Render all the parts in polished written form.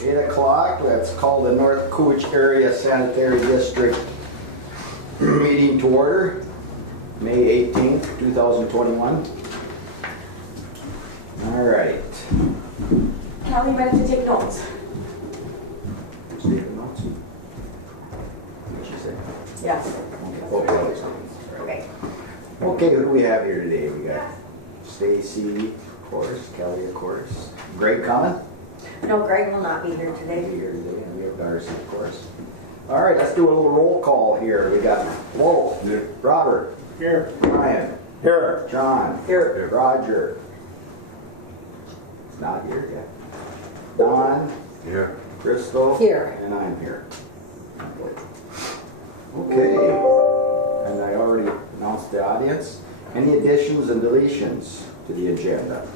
8 o'clock. Let's call the North Koochiching Area Sanitary District meeting to order. May 18th, 2021. All right. Callie, ready to take notes? Taking notes? What'd she say? Yes. Okay. Okay, who do we have here today? We got Stacy, of course, Kelly, of course. Greg coming? No, Greg will not be here today. Here today, and we have Darcy, of course. All right, let's do a little roll call here. We got Wolf, Robert, Here. Brian, Here. John, Here. Roger. It's not here yet. Don, Here. Crystal, Here. and I'm here. Okay, and I already announced the audience. Any additions and deletions to the agenda?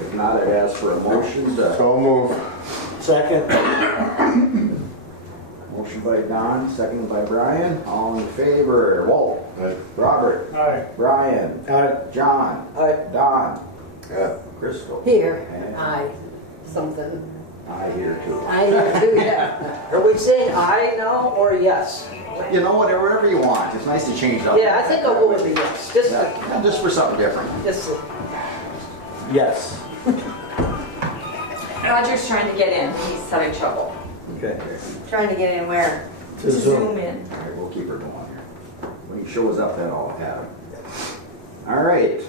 If not, I'd ask for a motion to... So move. Second. Motion by Don, seconded by Brian. All in favor? Walt. Aye. Robert. Aye. Brian. Aye. John. Aye. Don. Yeah. Crystal. Here. And Aye. Something. I here too. I here too, yeah. Are we saying aye now or yes? You know, whatever you want. It's nice to change it up. Yeah, I think I'll go with the yes. Just, Yeah, just for something different. just, Yes. Roger's trying to get in. He's having trouble. Okay. Trying to get in where? To Zoom. in. All right, we'll keep her going here. When he shows up, then I'll have him. All right.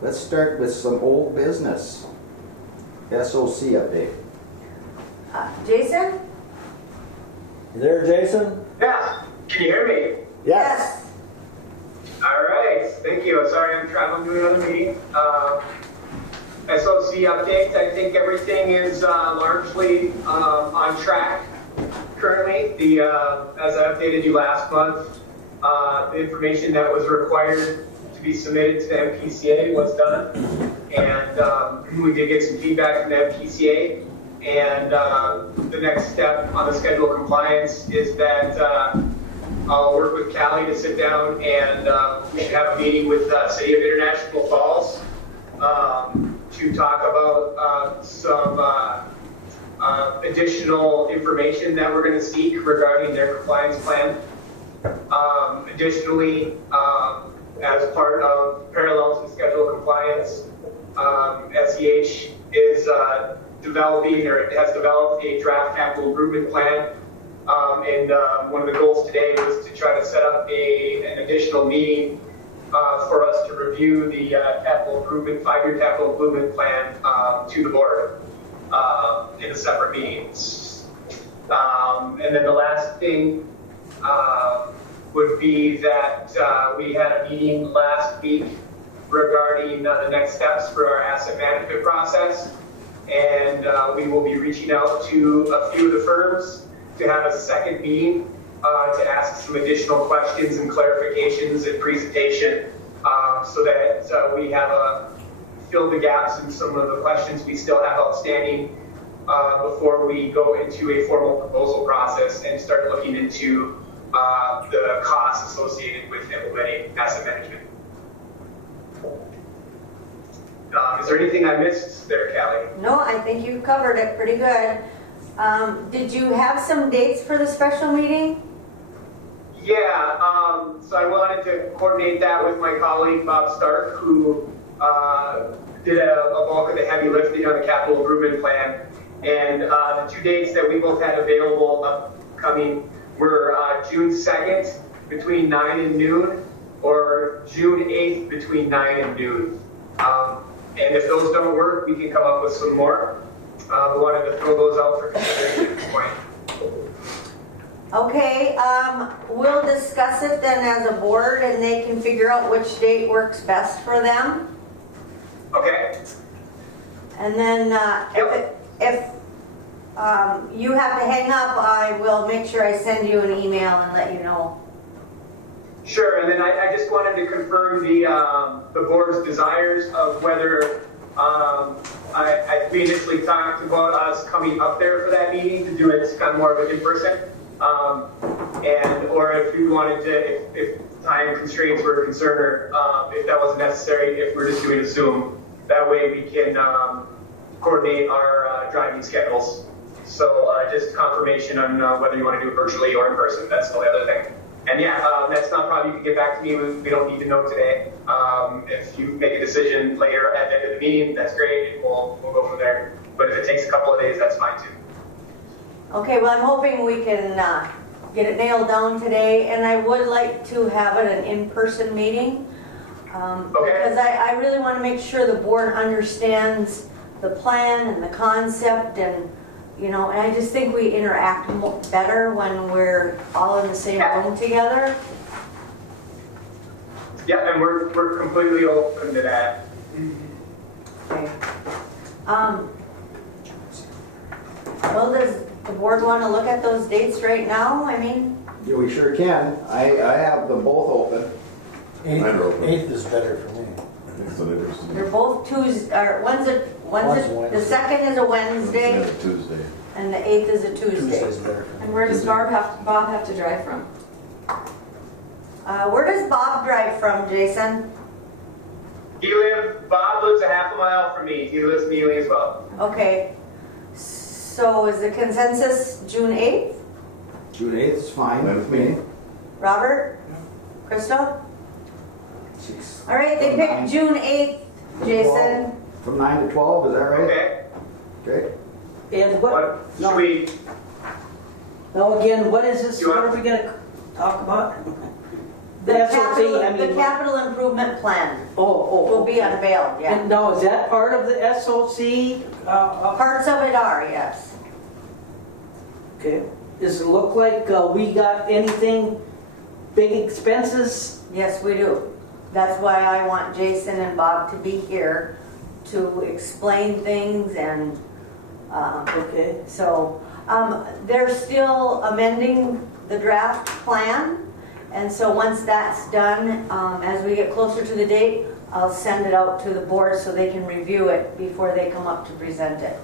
Let's start with some old business. SOC update. Jason? You there, Jason? Yeah, can you hear me? Yes. All right, thank you. Sorry, I'm traveling to another meeting. SOC update, I think everything is largely on track currently. As I updated you last month, the information that was required to be submitted to the MPCA was done. And we did get some feedback from the MPCA. And the next step on the schedule of compliance is that I'll work with Callie to sit down and we should have a meeting with the City of International Falls to talk about some additional information that we're going to seek regarding their compliance plan. Additionally, as part of parallel to schedule of compliance, SEH is developing or has developed a draft capital improvement plan. And one of the goals today was to try to set up an additional meeting for us to review the capital improvement, 5-year capital improvement plan to the board in a separate meeting. And then the last thing would be that we had a meeting last week regarding the next steps for our asset management process. And we will be reaching out to a few of the firms to have a second meeting to ask some additional questions and clarifications and presentation so that we have filled the gaps in some of the questions we still have outstanding before we go into a formal proposal process and start looking into the costs associated with implementing asset management. Is there anything I missed there, Callie? No, I think you covered it pretty good. Did you have some dates for the special meeting? Yeah, so I wanted to coordinate that with my colleague Bob Stark, who did a bulk of the heavy lifting on the capital improvement plan. And the two dates that we both had available upcoming were June 2nd between 9 and noon or June 8th between 9 and noon. And if those don't work, we can come up with some more. We wanted to throw those out for consideration at this point. Okay, we'll discuss it then as a board and they can figure out which date works best for them. Okay. And then if you have to hang up, I will make sure I send you an email and let you know. Sure, and then I just wanted to confirm the board's desires of whether we initially talked about us coming up there for that meeting to do it kind of more of an in-person, or if we wanted to, if time constraints were a concern, or if that wasn't necessary, if we're just doing a Zoom. That way we can coordinate our driving schedules. So just confirmation on whether you want to do it virtually or in person. That's the only other thing. And yeah, that's not a problem. You can get back to me. We don't need to know today. If you make a decision later at the end of the meeting, that's great. We'll go from there. But if it takes a couple of days, that's fine too. Okay, well, I'm hoping we can get it nailed down today, and I would like to have it an in-person meeting. Because I really want to make sure the board understands the plan and the concept, and and I just think we interact better when we're all in the same room together. Yeah, and we're completely open to that. Okay. Well, does the board want to look at those dates right now? I mean, Yeah, we sure can. I have them both open. Mine are open. 8th is better for me. So that is- they're both Tuesday, or the Wednesday. second is a Wednesday, It's Tuesday. and the 8th is a Tuesday. Tuesday's better for me. And where does Bob have to drive from? Where does Bob drive from, Jason? Bob lives a half a mile from me. He lives in Ely as well. Okay, so is the consensus June 8th? June 8th is fine with me. Robert? Crystal? Six- All right, they from picked 9 June 8th, Jason. From 9 to 12, is that right? Okay. Okay. And What what, should no, we? now again, what is this, You want- what are we gonna talk about? The That's what capital, I mean. the capital improvement plan Oh. will be unveiled, yeah. And now, is that part of the SOC? Parts of it are, yes. Okay. Does it look like we got anything, big expenses? Yes, we do. That's why I want Jason and Bob to be here to explain things, and Okay. so they're still amending the draft plan. And so once that's done, as we get closer to the date, I'll send it out to the board so they can review it before they come up to present it.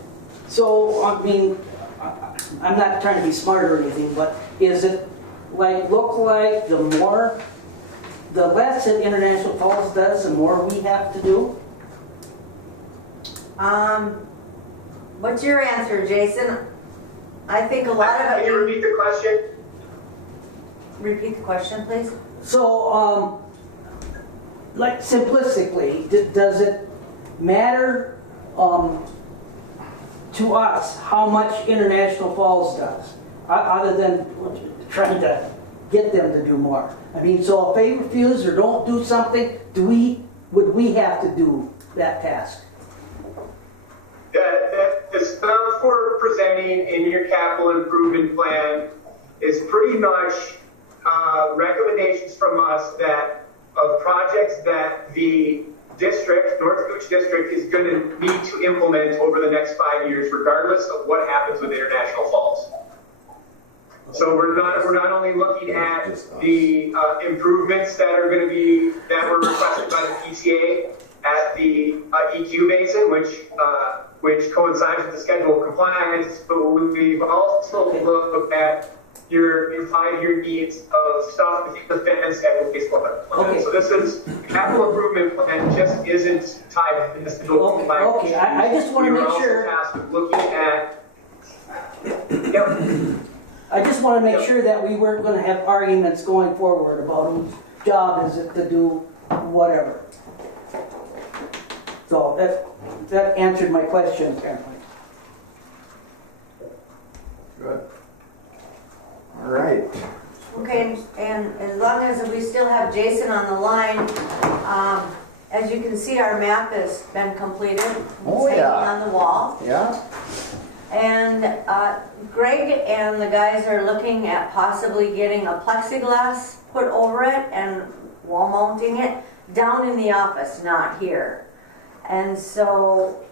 So, I mean, I'm not trying to be smart or anything, but is it look like the less that International Falls does, the more we have to do? What's your answer, Jason? I think a lot of Can you it. repeat the question? Repeat the question, please. So, simplistically, does it matter to us how much International Falls does, other than trying to get them to do more? I mean, so if they refuse or don't do something, would we have to do that task? The stuff we're presenting in your capital improvement plan is pretty much recommendations from us of projects that the district, North Cooch District, is going to need to implement over the next 5 years, regardless of what happens with International Falls. So we're not only looking at the improvements that were requested by the PCA at the EQ basin, which coincides with the schedule of compliance, but we've also looked at your 5-year needs of stuff with the fence and wastewater. Okay. So this is capital improvement plan just isn't tied to the schedule of compliance. Okay, I just want to We were make also sure. tasked with looking at. Yep. I just want to make sure that we weren't going to have arguments going forward about whose job is it to do whatever. So that answered my question apparently. Good. All right. Okay, and as long as we still have Jason on the line, as you can see, our map has been completed. Oh, It's hanging yeah. on the wall. Yeah? And Greg and the guys are looking at possibly getting a plexiglass put over it and wall mounting it down in the office, not here. And so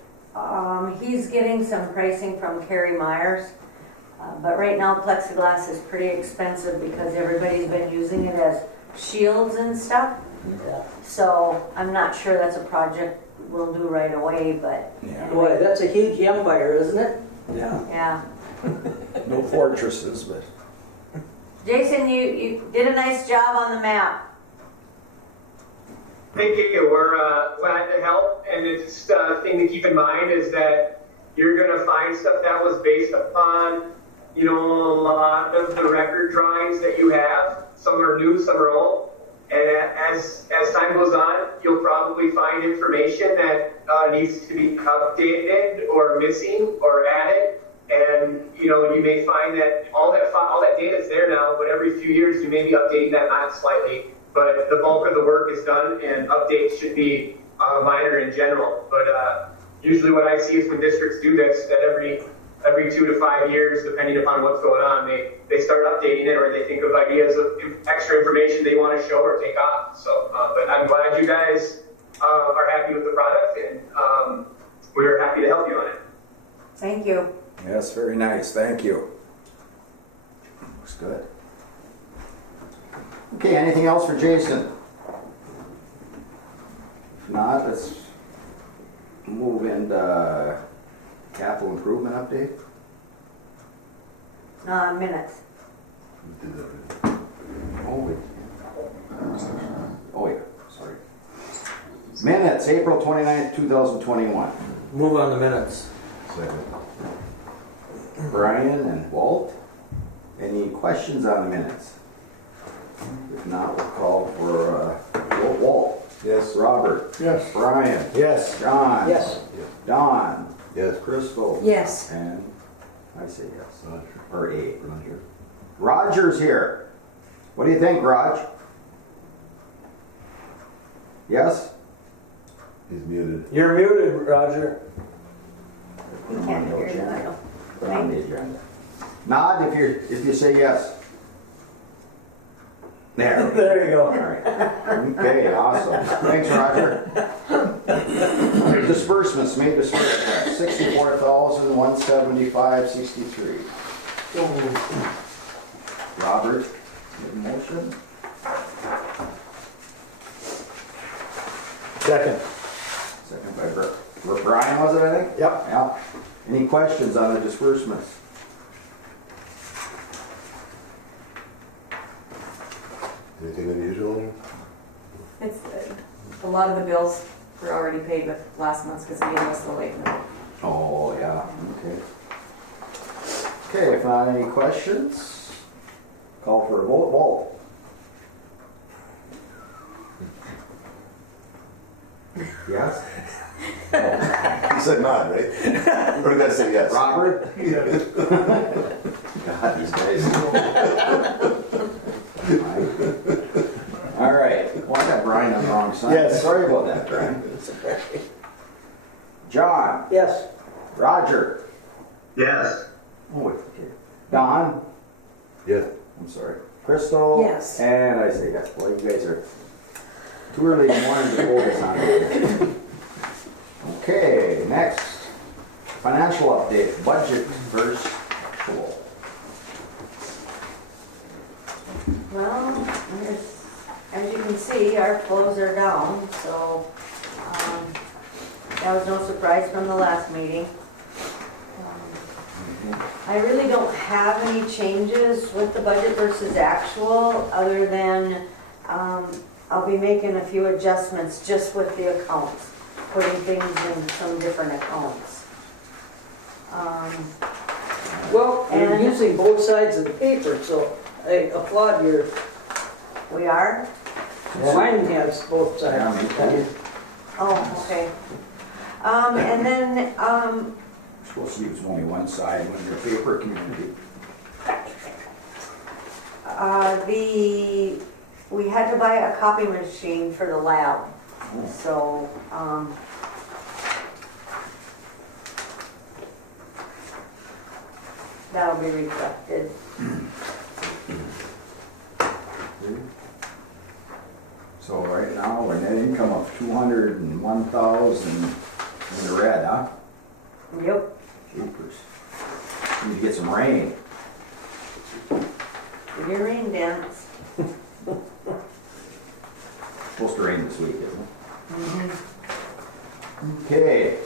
he's getting some pricing from Carrie Myers. But right now plexiglass is pretty expensive because everybody's been using it as shields and stuff. Yeah. So I'm not sure that's a project we'll do right away, but Boy, that's a huge empire, isn't it? Yeah. yeah. No fortresses, but. Jason, you did a nice job on the map. Thank you. We're glad to help. And it's thing to keep in mind is that you're gonna find stuff that was based upon, you know, a lot of the record drawings that you have. Some are new, some are old. And as time goes on, you'll probably find information that needs to be updated or missing or added. And you know, you may find that all that data is there now, but every few years you may be updating that map slightly. But the bulk of the work is done, and updates should be minor in general. But usually, what I see is when districts do this, that every 2 to 5 years, depending upon what's going on, they start updating it, or they think of ideas of extra information they want to show or take off. So, but I'm glad you guys are happy with the product, and we're happy to help you on it. Thank you. Yes, very nice, thank you. Looks good. Okay, anything else for Jason? If not, let's move into capital improvement update. Minutes. Oh, wait. Oh, yeah, sorry. Minutes, April 29th, 2021. Move on the minutes. Second. Brian and Walt, any questions on the minutes? If not, we'll call for Walt. Yes. Robert. Yes. Brian. Yes. John. Yes. Don. Yes. Crystal. Yes. And I say yes. Not Or A. here. Not here. Roger's here. What do you think, Raj? Yes? He's muted. You're muted, Roger. You can't hear you, I don't. Put on the agenda. Nod if you say yes. There. There you All go. right. Okay, awesome. Thanks, Roger. Disbursements, made disbursements, $64,175.63. Robert, make a motion. Second. Second by Brian, was it, I think? Yep. Yeah. Any questions on the disbursements? Anything unusual? It's, a lot of the bills were already paid with last month's because we gave us the late note. Oh, yeah, okay. Okay, if not any questions, call for a vote. Walt? Yes? He said not, right? Or did I say yes? Robert? God, these guys. All right. Well, I got Brian on the wrong side. Yes. Sorry about that, Brian. John? Yes. Roger? Yes. Oh, wait, okay. Don? Yes. I'm sorry. Crystal? Yes. And I say yes. Well, you guys are too early in the morning to focus on it. Okay, next. Financial update. Budget versus actual. Well, as you can see, our flows are down, so that was no surprise from the last meeting. I really don't have any changes with the budget versus actual, other than I'll be making a few adjustments just with the accounts, putting things in some different accounts. Well, you're And- using both sides of the paper, so I applaud your, We are? mine has both Yeah, sides. me too. Oh, okay. And then, We're supposed to use only one side when you're a paper community. we had to buy a copy machine for the lab, so, that'll be reflected. So right now, we're net income of 201,000 in the red, huh? Yep. Jeepers. Need to get some rain. Do your rain dance. Supposed to rain this week, isn't it? Okay.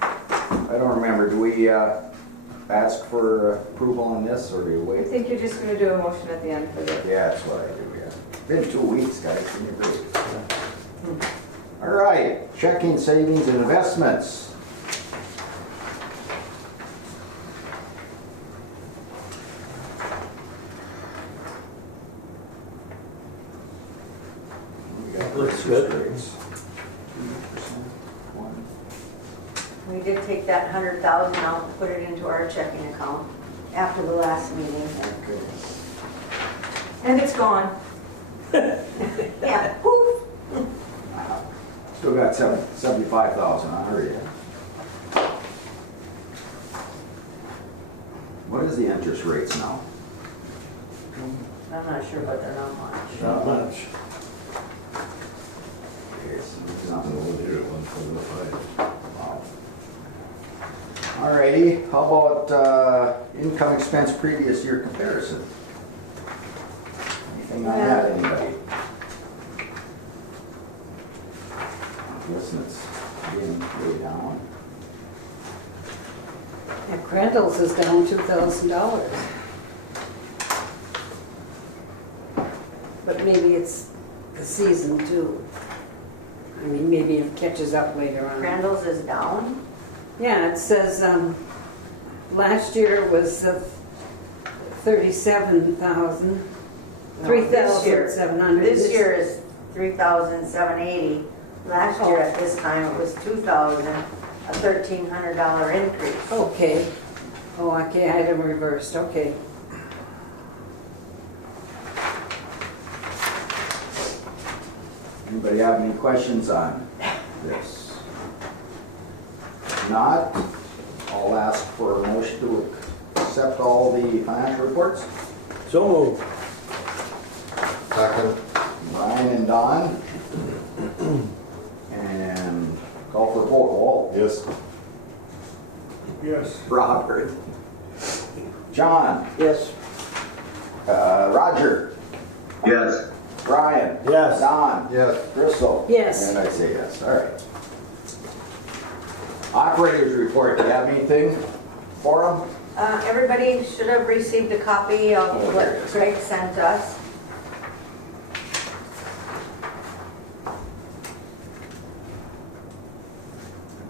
I don't remember, do we ask for approval on this, or do we I wait? think you're just gonna do a motion at the end for the, Yeah, that's what I do, yeah. Been 2 weeks, guys, can you believe it? All right, checking, savings, and investments. Looks good. Rates. 2%. We did take that 100,000 out and put it into our checking account after the last meeting. And it's gone. Yeah, poof. Still got 75,000 on her yet. What is the interest rates now? I'm not sure, but they're not much. Not much. Okay, so there's nothing Over over here here. at 175. Wow. Alrighty, how about income expense previous year comparison? Anything on that, anybody? Listen, it's getting way down. Yeah, Crandall's is down $2,000. But maybe it's the season too. I mean, maybe it catches up later on. Randall's is down. Yeah, it says last year was 37,000, No, this year- 3,700. This year is 3,780. Last year at this time it was 2,000, a $1,300 increase. Okay. Oh, okay, I had them reversed, okay. Anybody have any questions on this? If not, I'll ask for a motion to accept all the financial reports. So moved. Second. Brian and Don. And call for a vote. Walt. Yes. Yes. Robert. John. Yes. Roger. Yes. Brian. Yes. Don. Yes. Crystal. Yes. And I say yes. All right. Operators report. Do you have anything for them? Everybody should have received a copy of what Greg sent us.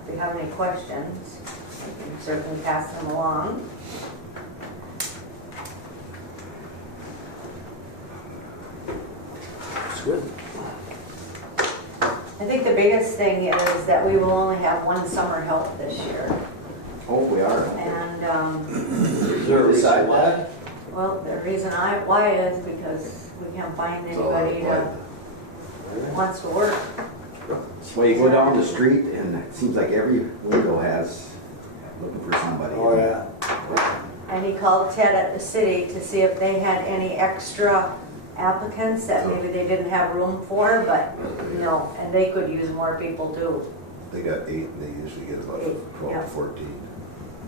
If you have any questions, you can certainly pass them along. It's good. I think the biggest thing is that we will only have one summer help this year. Oh, we are. And, Is there a reason Decide why? that? well, the reason why is because we can't find It's all anybody that applied. wants to work. Well, you go down the street and it seems like every window has, looking for somebody. Oh, yeah. And he called Ted at the city to see if they had any extra applicants that maybe they didn't have room for, but no, and they could use more people too. They got 8 and they usually get about 12 Yeah. to 14.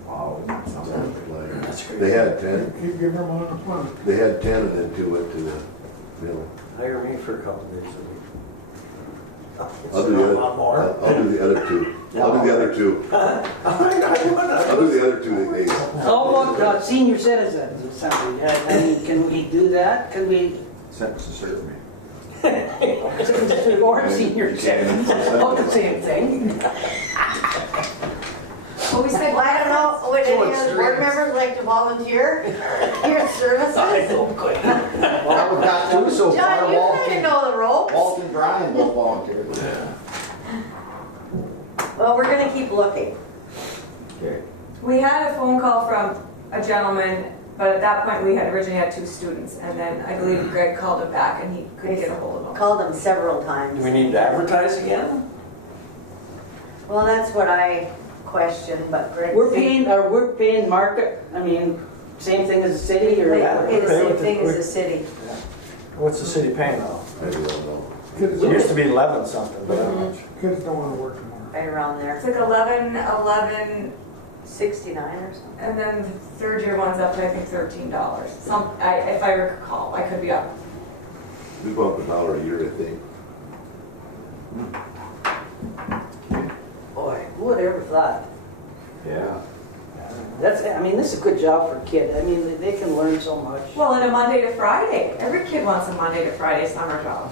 Wow. That's all Something. applied. That's crazy. They had 10. Keep giving them on the phone. They had 10 and then 2 went to the middle. Hire me for a couple days a week. I'll do the A lot more. other. I'll do the other 2. I'll do the other 2. I'll do the other 2 days. How about senior citizens or something? I mean, can we do that? Can we, Sentence to serve me. or senior citizens? About the same thing. Well, we said. Well, I don't know, would any of the board members like to volunteer your services? Well, we've got 2 so far. John, you Walt kind and- of know the ropes. Walt and Brian both volunteered. Well, we're gonna keep looking. Okay. We had a phone call from a gentleman, but at that point, we had originally had 2 students, and then I believe Greg called him back and he couldn't get a hold of him. Called them several times. Do we need to advertise again? Well, that's what I questioned, but Greg. We're paying market, I mean, same thing as the city or? They Yeah, pay the okay same with the- thing as the city. What's the city paying now? I don't know. Kids It used to be 11 something, but how much? Kids don't want to work tomorrow. Right around It's there, like 11, 69 or something. and then the third year one's up to, I think, $13. If I recall, I could be up. We go up $1 a year, I think. Boy, who would ever thought? Yeah. That's, I mean, this is a good job for a kid. I mean, they can learn so much. Well, and a Monday to Friday. Every kid wants a Monday to Friday summer job.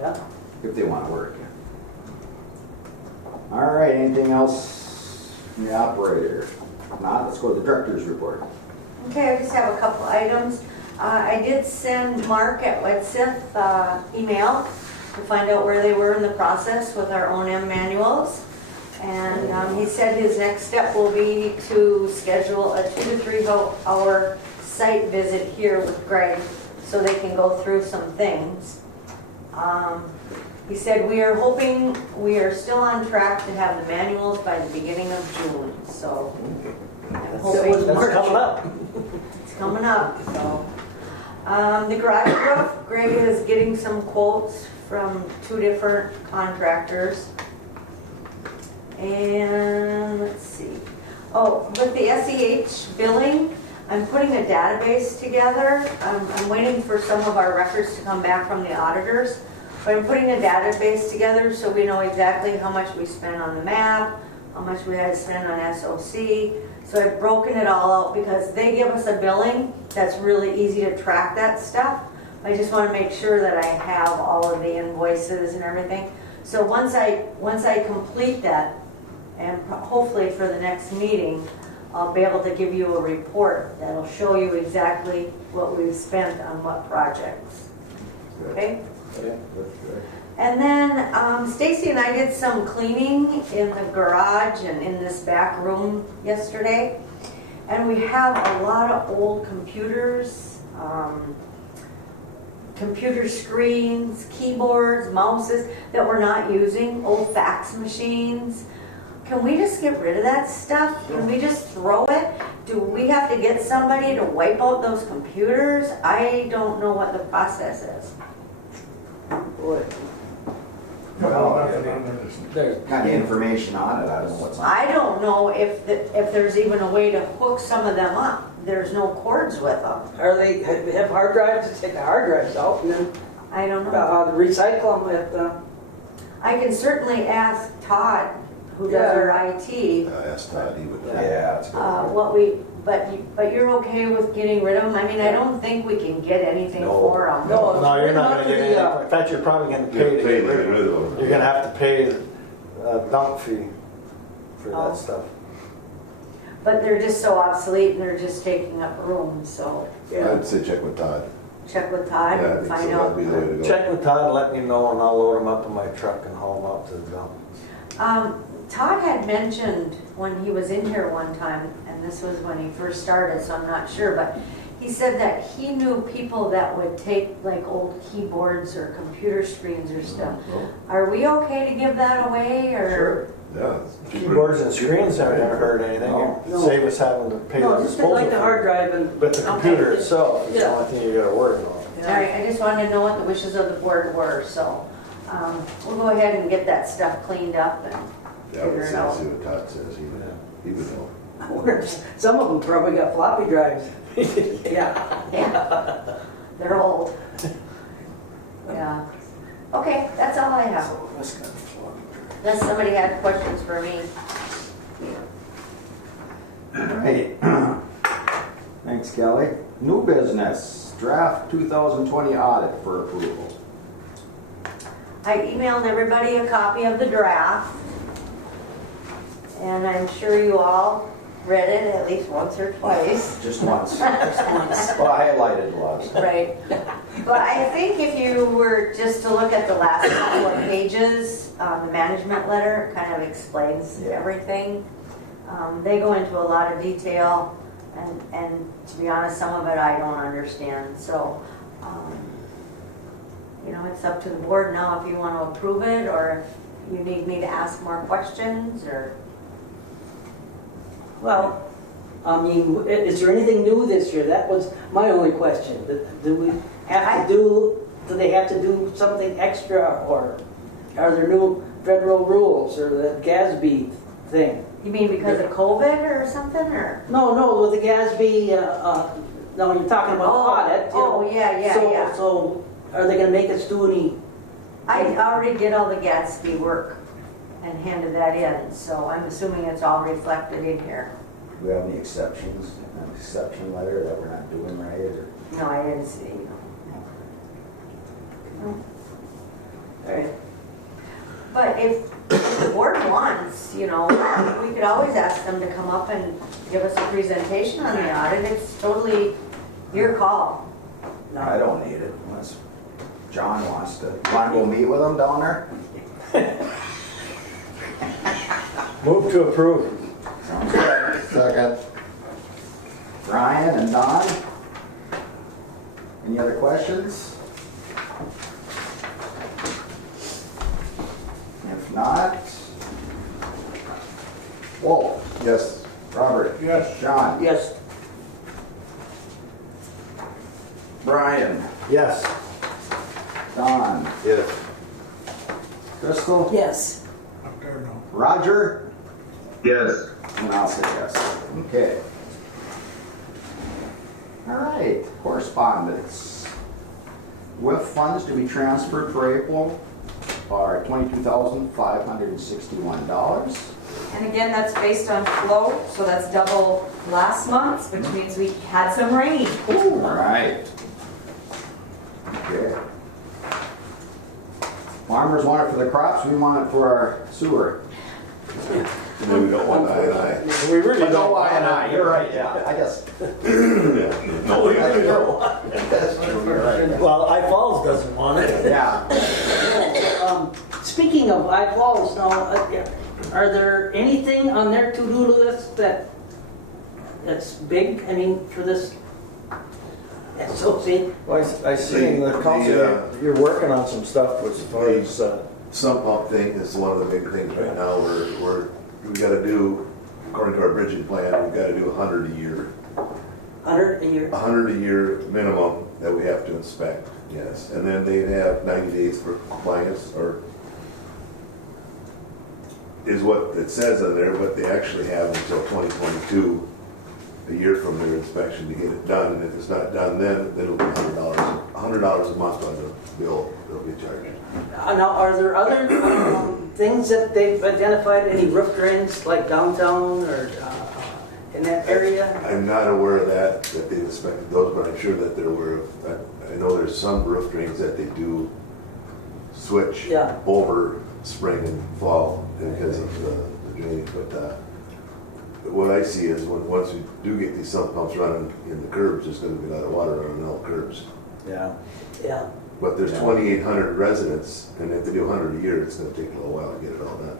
Yeah. If they want to work. All right, anything else from the operator? If not, let's go to the director's report. Okay, I just have a couple items. I did send Mark at Wedseth email to find out where they were in the process with our O&M manuals. And he said his next step will be to schedule a 2 to 3 hour site visit here with Greg so they can go through some things. He said we are still on track to have the manuals by the beginning of June, so I'm hoping That's coming up. it's coming up, so. The garage roof, Greg is getting some quotes from 2 different contractors. And let's see. Oh, with the SEH billing, I'm putting a database together. I'm waiting for some of our records to come back from the auditors. But I'm putting a database together so we know exactly how much we spent on the map, how much we had to spend on SOC. So I've broken it all out because they give us a billing that's really easy to track that stuff. I just want to make sure that I have all of the invoices and everything. So once I complete that, and hopefully for the next meeting, I'll be able to give you a report that'll show you exactly what we've spent on what projects. Okay? Yeah, that's good. And then Stacy and I did some cleaning in the garage and in this back room yesterday. And we have a lot of old computers, computer screens, keyboards, mouses that we're not using, old fax machines. Can we just get rid of that stuff? Can we just throw it? Do we have to get somebody to wipe out those computers? I don't know what the process is. Boy. There's kind of information on it, I don't know what's on it. I don't know if there's even a way to hook some of them up. There's no cords with them. Are they have hard drives? Just take the hard drives out and then I don't know. recycle them at. I can certainly ask Todd, who does our IT, I asked Todd, he would. Yeah, it's good. but you're okay with getting rid of them? I mean, I don't think we can get anything for them. No, No, you're not not gonna get to the, anything. In fact, you're probably gonna pay to get rid of it. You're gonna have to pay a dump fee for Oh. that stuff. But they're just so obsolete and they're just taking up room, so I'd say check with Todd. check with Todd Yeah, I and think find so, out. that'd be the way to go. Check with Todd, let me know, and I'll load them up in my truck and haul them out to the dump. Todd had mentioned when he was in here one time, and this was when he first started, so I'm not sure, but he said that he knew people that would take like old keyboards or computer screens or stuff. Are we okay to give that away, or? Sure. Yeah. Keyboards and screens haven't ever hurt anything. No. It'd save us having to pay the No, just disposal like the fee. hard drive and. But the computer Okay. itself is the Yeah. only thing you gotta worry about. All right, I just wanted to know what the wishes of the board were, so we'll go ahead and get that stuff cleaned up and Yeah, I would figure it say, out. see what Todd says, he would know. Some of them probably got floppy drives. Yeah. Yeah, they're old. Yeah. Okay, that's all I have. Unless somebody had questions for me. All right. Thanks, Kelly. New business, draft 2020 audit for approval. I emailed everybody a copy of the draft, and I'm sure you all read it at least once or twice. Just once. Well, I highlighted once. Right. But I think if you were just to look at the last couple of pages, the management letter kind of explains everything. They go into a lot of detail, and to be honest, some of it I don't understand. So, you know, it's up to the board now if you want to approve it, or if you need me to ask more questions, or... Well, I mean, is there anything new this year? That was my only question. Do we have to do they have to do something extra, or are there new federal rules, or the GASB thing? You mean because of COVID or something, or? No, with the GASB, no, you're talking about audit. you know. Yeah. So are they gonna make us do any? I already did all the Gatsby work and handed that in, so I'm assuming it's all reflected in here. Do we have any exceptions, an exception letter that we're not doing right, or? No, I didn't see. All right. But if the board wants, you know, we could always ask them to come up and give us a presentation on the audit. It's totally your call. I don't need it, unless John wants to, want to go meet with him down there? Move to approve. Sounds good. Second. Brian and Don? Any other questions? If not, Wolf, Yes. Robert, Yes. John, Yes. Brian, Yes. Don, Yes. Crystal, Yes. Up there now. Roger, Yes. and I'll say yes. Okay. All right, correspondence. WIF funds to be transferred for April are $22,561. And again, that's based on flow, so that's double last month's, which means we had some rain. All right. Okay. Farmers want it for the crops, we want it for our sewer. And then we don't want I. We really But don't. no I and I, you're right, yeah, I guess. No, we don't. That's true, you're right. Well, I Falls doesn't want it. Yeah. Speaking of I Falls now, are there anything on their to-do list that's big, I mean, for this SOC? Well, I see in the council, you're working on some stuff as far as, Sump pump thing is one of the big things right now. We gotta do, according to our bridging plan, we've gotta do 100 a year. 100 a year? 100 a year minimum that we have to inspect, yes. And then they have 90 days for compliance, or is what it says on there, but they actually have until 2022, a year from their inspection to get it done. And if it's not done then it'll be $100 a month on the bill they'll be charged. Now, are there other things that they've identified, any roof drains like downtown or in that area? I'm not aware of that they've inspected those, but I'm sure that they're aware of, I know there's some roof drains that they do switch Yeah. over spring and fall because of the drainage, but what I see is once we do get these sump pumps running in the curbs, there's gonna be a lot of water running all the curbs. yeah. Yeah. But there's 2,800 residents, and if they do 100 a year, it's gonna take a little while to get it all done.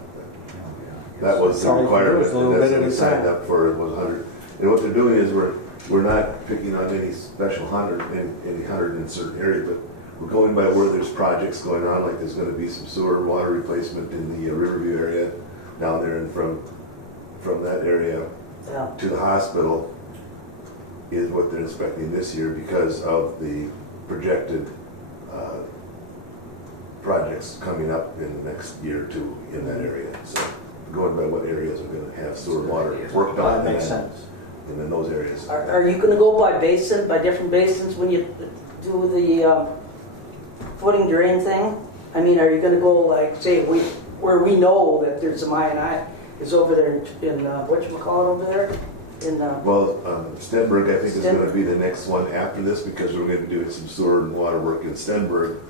That was the That's all you can do requirement, is a little and that's bit what at we a signed time. up for, it was 100. And what they're doing is we're not picking on any special 100, any 100 in a certain area, but we're going by where there's projects going on, like there's gonna be some sewer and water replacement in the Riverview area down there, and from that area Yeah. to the hospital is what they're inspecting this year because of the projected projects coming up in the next year or two in that area. So going by what areas are going to have sewer and water worked on. That makes sense. And in those areas. Are you gonna go by basin, by different basins when you do the footing drain thing? I mean, are you gonna go like, say, where we know that there's some I&I is over there in whatchamacallit over there? Well, Stenberg, I think, is going to Stenberg. be the next one after this because we're going to do some sewer and water work in Stenberg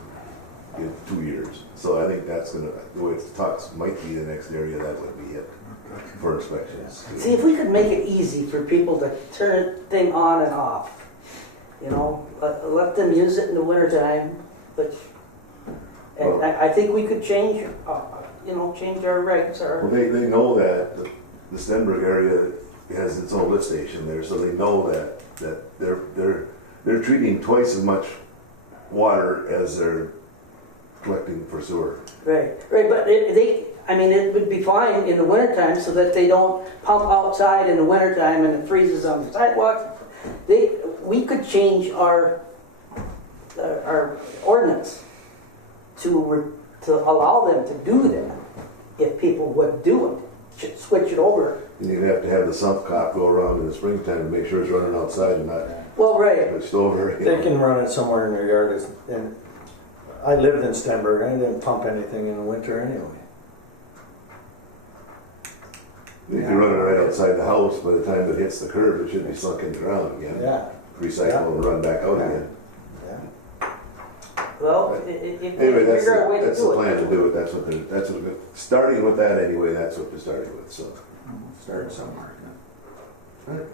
in 2 years. So I think that's going to, the way it talks, might be the next area that would be it for inspections. See, if we could make it easy for people to turn a thing on and off, you know, let them use it in the wintertime, which, and I think we could change, change our regs, Well, they know that the Stenberg area has its own lift station there, so they know that they're treating twice as much water as they're collecting for sewer. Right, but it would be fine in the wintertime so that they don't pump outside in the wintertime and it freezes on the sidewalks. We could change our ordinance to allow them to do that if people would do it, should switch it over. And you'd have to have the sump cop go around in the springtime to make sure it's running outside and not Well, right. switched over. They can run it somewhere in their yard. And I lived in Stenberg. I didn't pump anything in the winter anyway. If you run it right outside the house, by the time it hits the curb, it should be sunk in the ground again. Yeah. Recycle and run back out again. Yeah. Well, if we Anyway, that's figure out a way to the do it. plan to do it. That's what starting with that anyway. That's what they're starting with. So Start somewhere.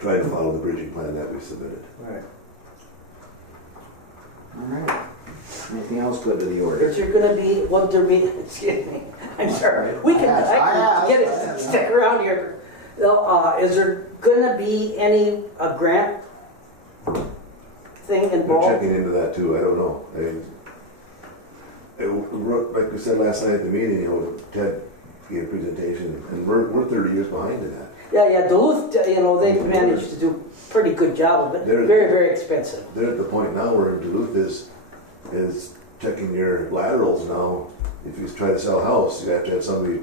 try to follow the bridging plan that we submitted. Right. All right. Anything else good to the order? Is there gonna be, won't there be, excuse me, I'm sorry, we can, Yes, I can get it, stick around here. Is there gonna be any, grant thing They're involved? checking into that too, I don't know. Like we said last night at the meeting, Ted gave a presentation, and we're 30 years behind in that. Yeah, Duluth, they've managed to do a pretty good job of it. They're- Very, very expensive. They're at the point now where Duluth is checking your laterals now. If you try to sell a house, you have to have somebody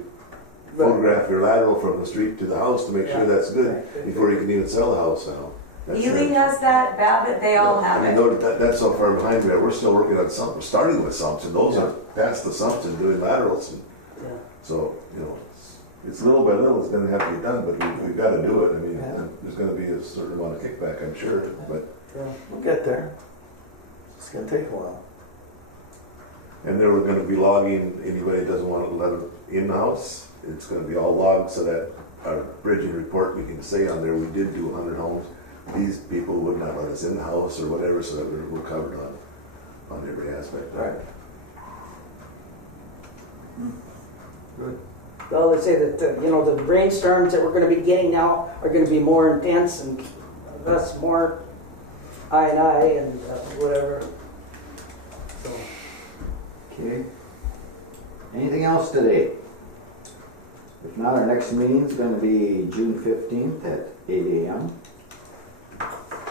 photograph your lateral from the street to the house to make sure that's good before you can even sell the house now. That's Ely it. has that, Babbitt, they all have I it. mean, that's so far behind me. We're still working on something, starting with something. Those are past the something, doing laterals. And Yeah. so, it's little by little, it's gonna have to be done, but we've gotta do it. I mean, there's gonna be a certain amount of kickback, I'm sure, but. Yeah, we'll get there. It's gonna take a while. And then we're gonna be logging, anybody that doesn't want to let them in-house, it's gonna be all logged so that our bridging report, we can say on there, we did do 100 homes. These people would not let us in the house or whatever, so that we're covered on every aspect. Right. Good. Well, they say that, the rainstorms that we're gonna be getting now are gonna be more intense and thus more I and whatever. So, Okay. Anything else today? If not, our next meeting's gonna be June 15th at 8 a.m.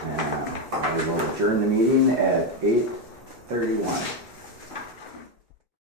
And I will adjourn the meeting at 8:31.